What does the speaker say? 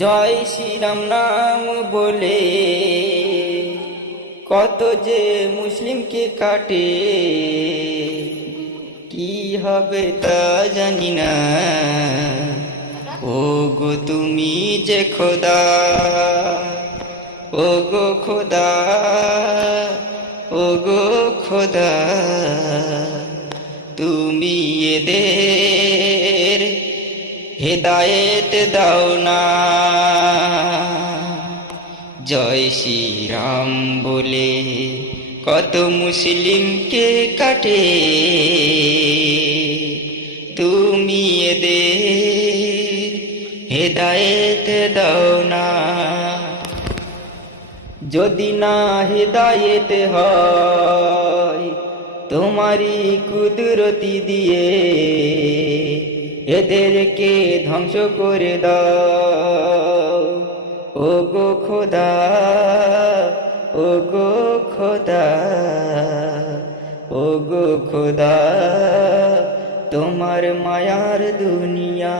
জয় শ্রীরাম নাম বলে, কত যে মুসলিমকে কাটে, কি হবে তা জানি না। ও গো তুমি যে খোদা ও গো খোদা ও গো খোদা, তুমি এদের হেদায়েত দাও না। জয় শ্রীরাম বলে কত মুসলিমকে কাটে। তুমি এদের হেদায়েত দাও না। যদি না হেদায়েত হয়, তোমারই কুদরতি দিয়ে এদেরকে ধ্বংস করে দাও। ও গো খোদা ও গো খোদা ও গো খোদা, তোমার মায়ার দুনিয়া।